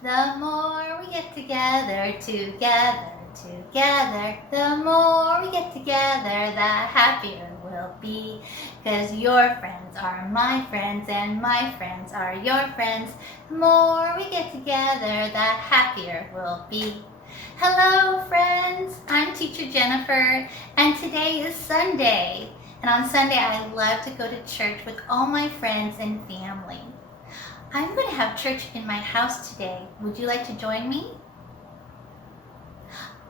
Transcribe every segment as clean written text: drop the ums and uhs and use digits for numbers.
The more we get together, the more we get together, the happier we'll be. 'Cause your friends are my friends and my friends are your friends. The more we get together, the happier we'll be. Hello friends, I'm Teacher Jennifer and today is Sunday. And on Sunday I love to go to church with all my friends and family. I'm going to have church in my house today. Would you like to join me?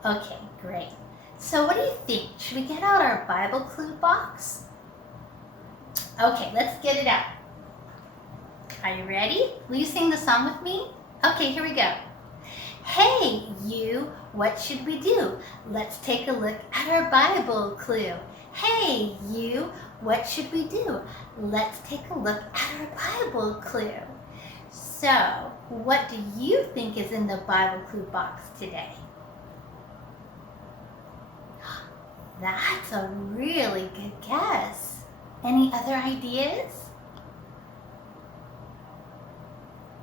Okay, great. So what do you think? Should we get out our Bible clue box? Okay, let's get it out. Are you ready? Will you sing the song with me? Okay, here we go. Hey, you, what should we do? Let's take a look at our Bible clue. Hey, you, what should we do? Let's take a look at our Bible clue. So, what do you think is in the Bible clue box today? That's a really good guess. Any other ideas?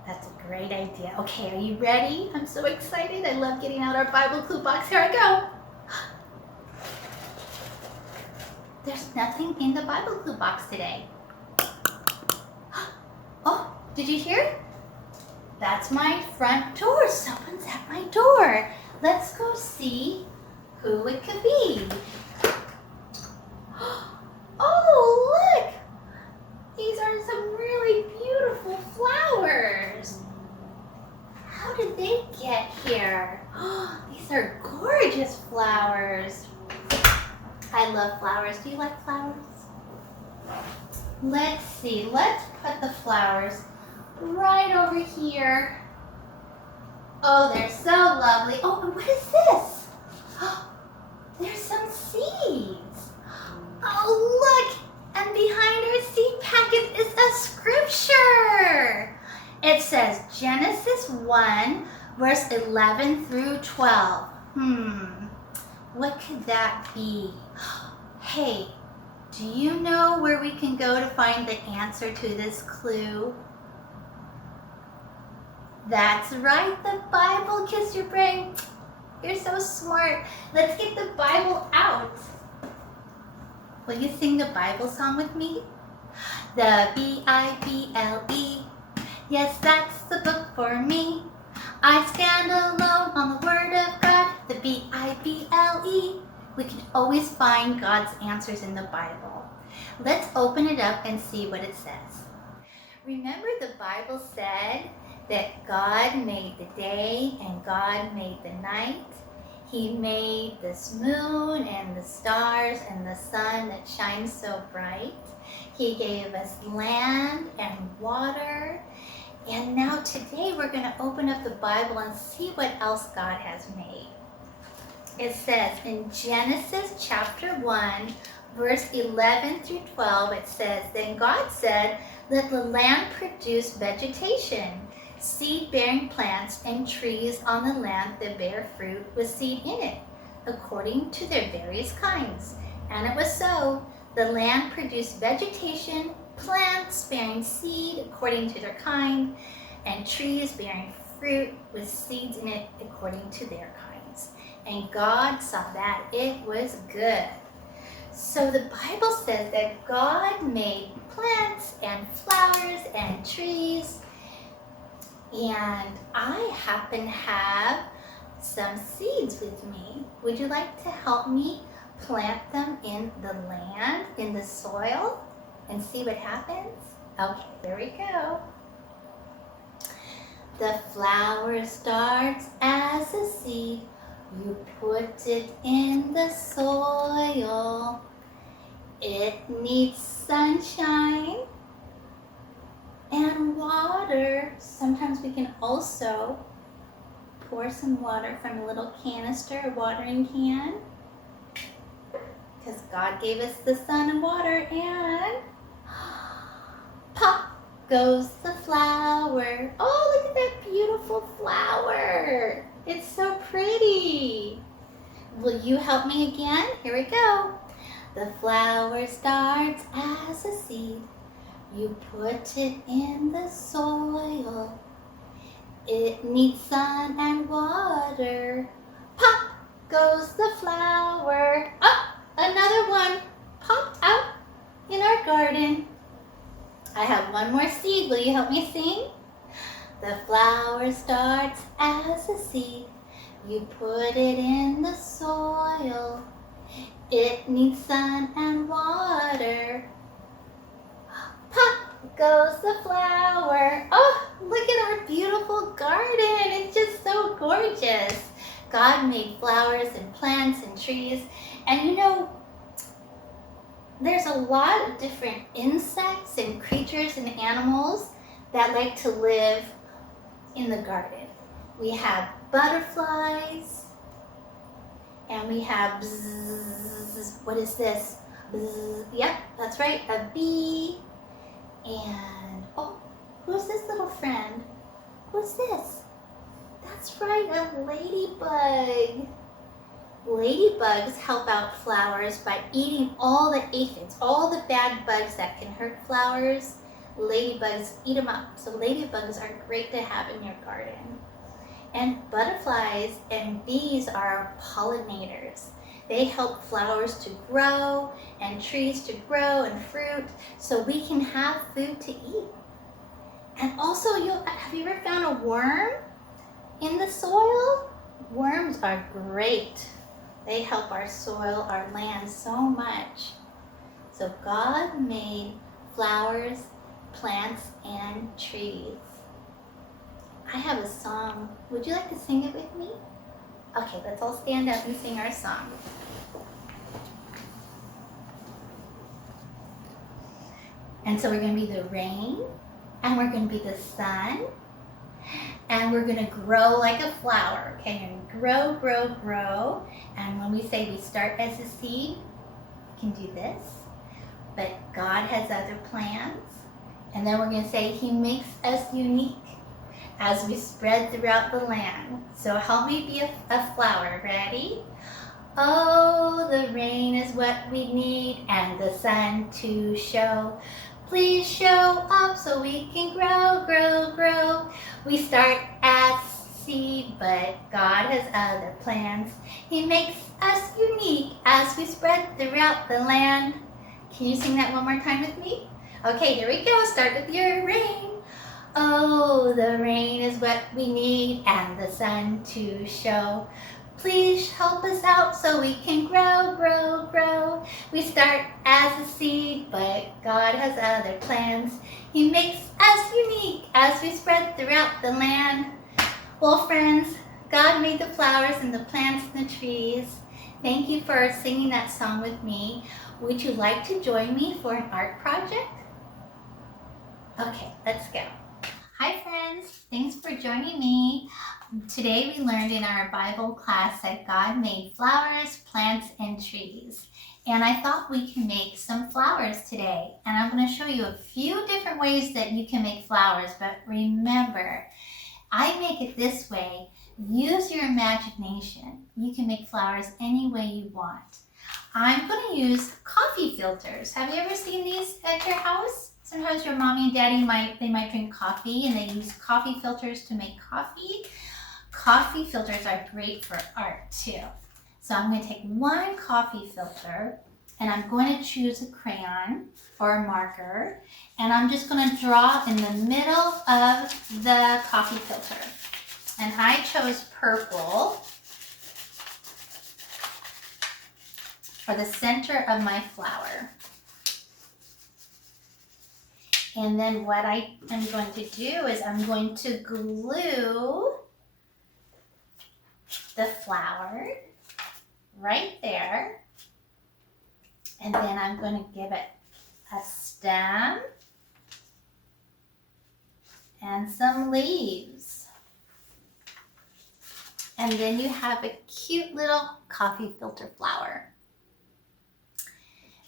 That's a great idea. Okay, are you ready? I'm so excited. I love getting out our Bible clue box. Here I go. There's nothing in the Bible clue box today. Oh, did you hear? That's my front door. Someone's at my door. Let's go see who it could be. Oh, look! These are some really beautiful flowers. How did they get here? These are gorgeous flowers. I love flowers. Do you like flowers? Let's see. Let's put the flowers right over here. Oh, they're so lovely. Oh, and what is this? There's some seeds. Oh, look. And behind our seed packet is a scripture. It says Genesis 1, verse 11 through 12. What could that be? Hey, do you know where we can go to find the answer to this clue? That's right, the Bible. Kiss your brain. You're so smart. Let's get the Bible out. Will you sing the Bible song with me? The Bible. Yes, that's the book for me. I stand alone on the Word of God. The Bible. We can always find God's answers in the Bible. Let's open it up and see what it says. Remember, the Bible said that God made the day and God made the night. He made this moon and the stars and the sun that shines so bright. He gave us land and water. And now today we're going to open up the Bible and see what else God has made. It says in Genesis chapter 1, verse 11 through 12, it says, Then God said, let the land produce vegetation, seed-bearing plants and trees on the land that bear fruit with seed in it, according to their various kinds. And it was so. The land produced vegetation, plants bearing seed according to their kind, and trees bearing fruit with seeds in it according to their kinds. And God saw that it was good. So the Bible says that God made plants and flowers and trees. And I happen to have some seeds with me. Would you like to help me plant them in the land, in the soil, and see what happens? Okay, here we go. The flower starts as a seed. You put it in the soil. It needs sunshine and water. Sometimes we can also pour some water from a little canister, a watering can, because God gave us the sun and water, and pop goes the flower. Oh, look at that beautiful flower. It's so pretty. Will you help me again? Here we go. The flower starts as a seed. You put it in the soil. It needs sun and water. Pop goes the flower. Oh, another one popped out in our garden. I have one more seed. Will you help me sing? The flower starts as a seed. You put it in the soil. It needs sun and water. Pop goes the flower. Oh, look at our beautiful garden. It's just so gorgeous. God made flowers and plants and trees. And you know, there's a lot of different insects and creatures and animals that like to live in the garden. We have butterflies, and we have bzzz, what is this? Bzzz, yep, that's right, a bee. And, oh, who's this little friend? Who's this? That's right, a ladybug. Ladybugs help out flowers by eating all the aphids, all the bad bugs that can hurt flowers. Ladybugs eat them up. So ladybugs are great to have in your garden. And butterflies and bees are pollinators. They help flowers to grow and trees to grow and fruit so we can have food to eat. And also, have you ever found a worm in the soil? Worms are great. They help our soil, our land so much. So God made flowers, plants, and trees. I have a song. Would you like to sing it with me? Okay, let's all stand up and sing our song. And so we're going to be the rain, and we're going to be the sun, and we're going to grow like a flower. Okay, you're going to grow, grow, grow. And when we say we start as a seed, we can do this. But God has other plans. And then we're going to say He makes us unique as we spread throughout the land. So help me be a flower. Ready? Oh, the rain is what we need, and the sun to show. Please show up so we can grow, grow, grow. We start as seed, but God has other plans. He makes us unique as we spread throughout the land. Can you sing that one more time with me? Okay, here we go. Start with your rain. Oh, the rain is what we need, and the sun to show. Please help us out so we can grow, grow, grow. We start as a seed, but God has other plans. He makes us unique as we spread throughout the land. Well, friends, God made the flowers and the plants and the trees. Thank you for singing that song with me. Would you like to join me for an art project? Okay, let's go. Hi friends, thanks for joining me. Today we learned in our Bible class that God made flowers, plants, and trees. And I thought we can make some flowers today. And I'm going to show you a few different ways that you can make flowers. But remember, I make it this way. Use your imagination. You can make flowers any way you want. I'm going to use coffee filters. Have you ever seen these at your house? Sometimes your mommy and daddy might drink coffee, and they use coffee filters to make coffee. Coffee filters are great for art too. So I'm going to take one coffee filter, and I'm going to choose a crayon or a marker, and I'm just going to draw in the middle of the coffee filter. And I chose purple for the center of my flower. And then what I am going to do is I'm going to glue the flower right there. And then I'm going to give it a stem and some leaves. And then you have a cute little coffee filter flower.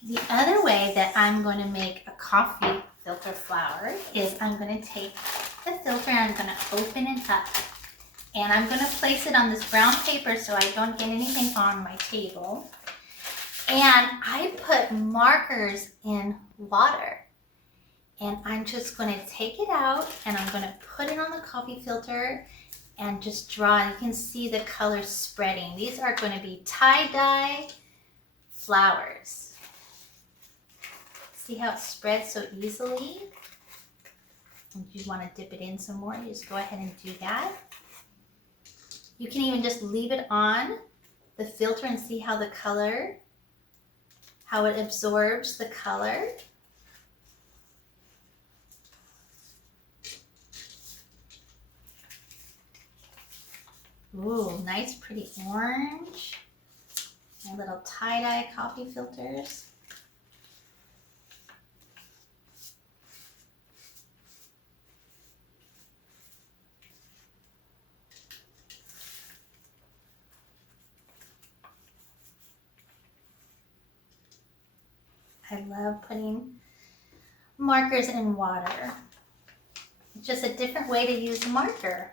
The other way that I'm going to make a coffee filter flower is I'm going to take the filter and I'm going to open it up. And I'm going to place it on this brown paper so I don't get anything on my table. And I put markers in water. And I'm just going to take it out and I'm going to put it on the coffee filter and just draw. You can see the colors spreading. These are going to be tie-dye flowers. See how it spreads so easily? If you want to dip it in some more, you just go ahead and do that. You can even just leave it on the filter and see how the color, how it absorbs the color. Ooh, nice pretty orange. My little tie-dye coffee filters. I love putting markers in water. It's just a different way to use a marker.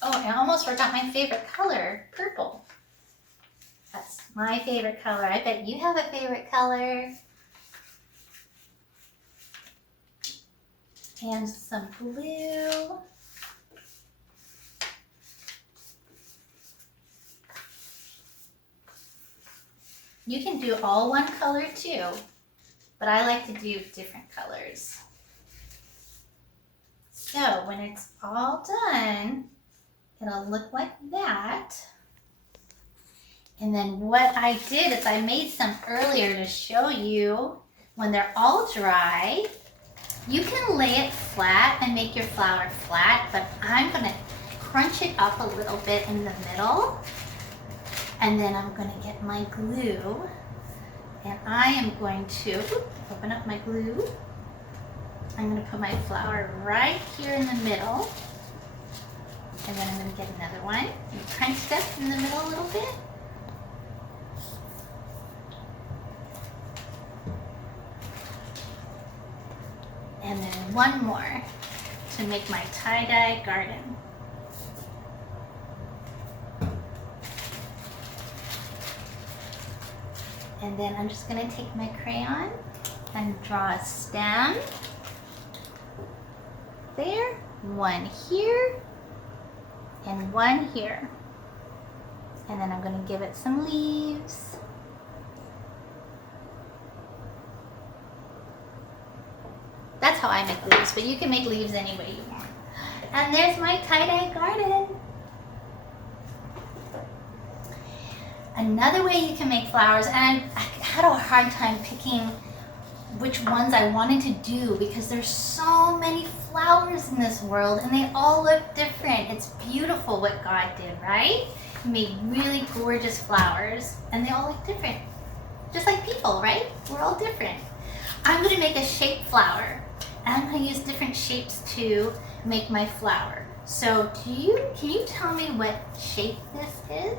Oh, I almost forgot my favorite color, purple. That's my favorite color. I bet you have a favorite color. And some blue. You can do all one color too, but I like to do different colors. So when it's all done, it'll look like that. And then what I did is I made some earlier to show you when they're all dry. You can lay it flat and make your flower flat, but I'm gonna crunch it up a little bit in the middle. And then I'm going to get my glue, and I am going to open up my glue. I'm going to put my flower right here in the middle, and then I'm going to get another one and crunch it up in the middle a little bit. And then one more to make my tie-dye garden. And then I'm just going to take my crayon and draw a stem. There, one here, and one here. And then I'm going to give it some leaves. That's how I make leaves, but you can make leaves any way you want. And there's my tie-dye garden. Another way you can make flowers, and I had a hard time picking which ones I wanted to do because there's so many flowers in this world and they all look different. It's beautiful what God did, right? He made really gorgeous flowers and they all look different. Just like people, right? We're all different. I'm going to make a shaped flower and I'm going to use different shapes to make my flower. So can you tell me what shape this is?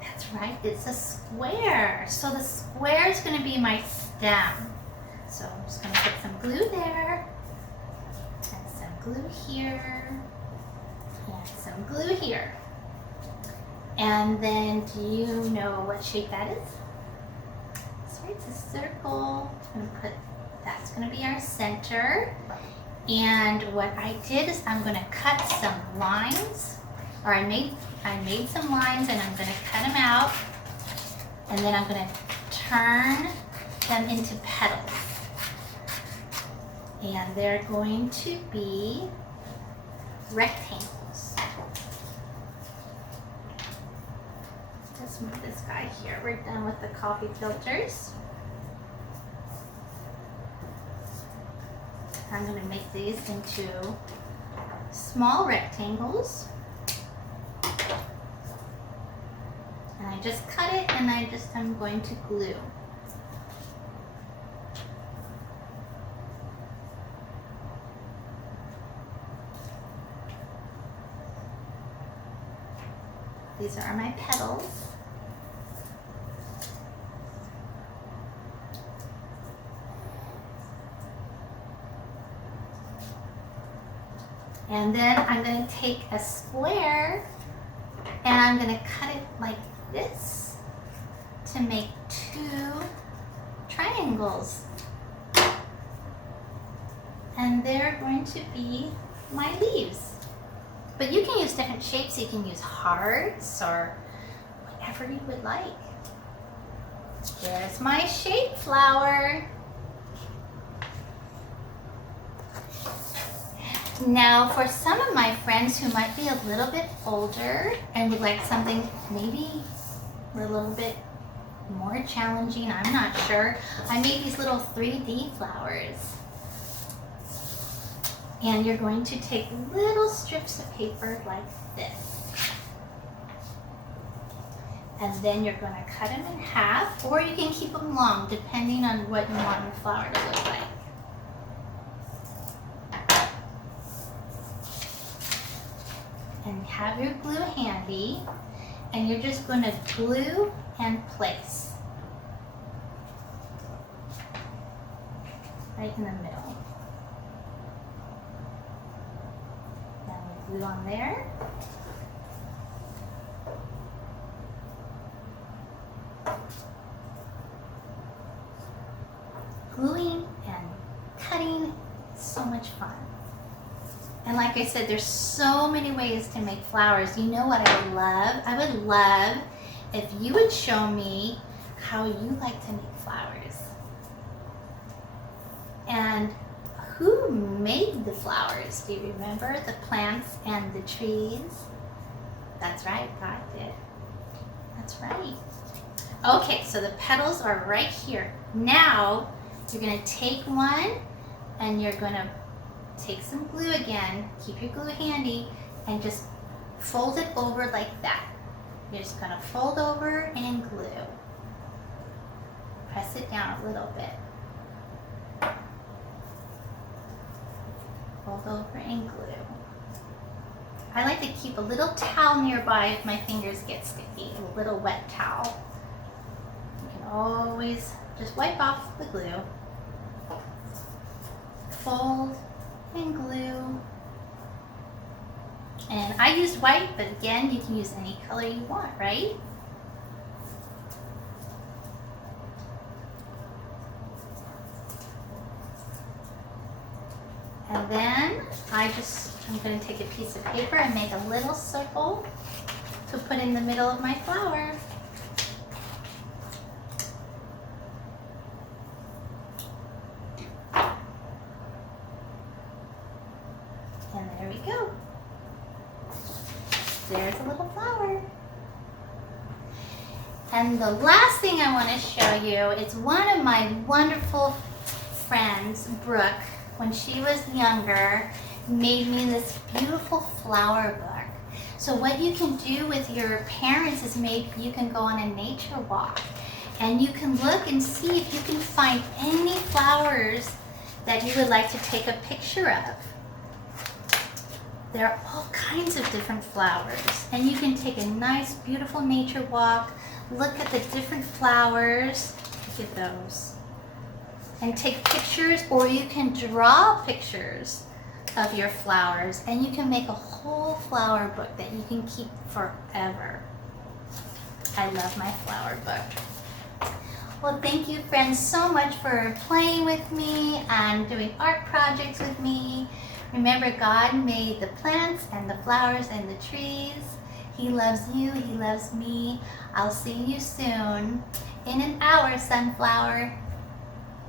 That's right, it's a square. So the square is going to be my stem. So I'm just going to put some glue there, and some glue here, and some glue here. And then do you know what shape that is? That's right, it's a circle. I'm going to put, that's going to be our center. And what I did is I'm going to cut some lines, or I made some lines and I'm going to cut them out, and then I'm going to turn them into petals. And they're going to be rectangles. Let's move this guy here. We're done with the coffee filters. I'm going to make these into small rectangles. And I just cut it and I'm going to glue. These are my petals. And then I'm going to take a square and I'm going to cut it like this to make two triangles. And they're going to be my leaves. But you can use different shapes. You can use hearts or whatever you would like. There's my shape flower. Now for some of my friends who might be a little bit older and would like something maybe a little bit more challenging, I'm not sure, I made these little 3D flowers. And you're going to take little strips of paper like this. And then you're going to cut them in half, or you can keep them long depending on what you want your flower to look like. And have your glue handy, and you're just going to glue and place right in the middle. Now we glue on there. Gluing and cutting is so much fun. And like I said, there's so many ways to make flowers. You know what I would love? I would love if you would show me how you like to make flowers. And who made the flowers? Do you remember the plants and the trees? That's right, God did. That's right. Okay, so the petals are right here. Now, you're gonna take one and you're gonna take some glue again, keep your glue handy, and just fold it over like that. You're just gonna fold over and glue. Press it down a little bit. Fold over and glue. I like to keep a little towel nearby if my fingers get sticky, a little wet towel. You can always just wipe off the glue. Fold and glue. And I used white, but again, you can use any color you want, right? And then I'm going to take a piece of paper and make a little circle to put in the middle of my flower. And there we go. There's a little flower. And the last thing I want to show you is one of my wonderful friends, Brooke, when she was younger, made me this beautiful flower book. So what you can do with your parents is maybe you can go on a nature walk and you can look and see if you can find any flowers that you would like to take a picture of. There are all kinds of different flowers, and you can take a nice, beautiful nature walk, look at the different flowers, look at those, and take pictures, or you can draw pictures of your flowers, and you can make a whole flower book that you can keep forever. I love my flower book. Well, thank you, friends, so much for playing with me and doing art projects with me. Remember, God made the plants and the flowers and the trees. He loves you. He loves me. I'll see you soon. In an hour, sunflower.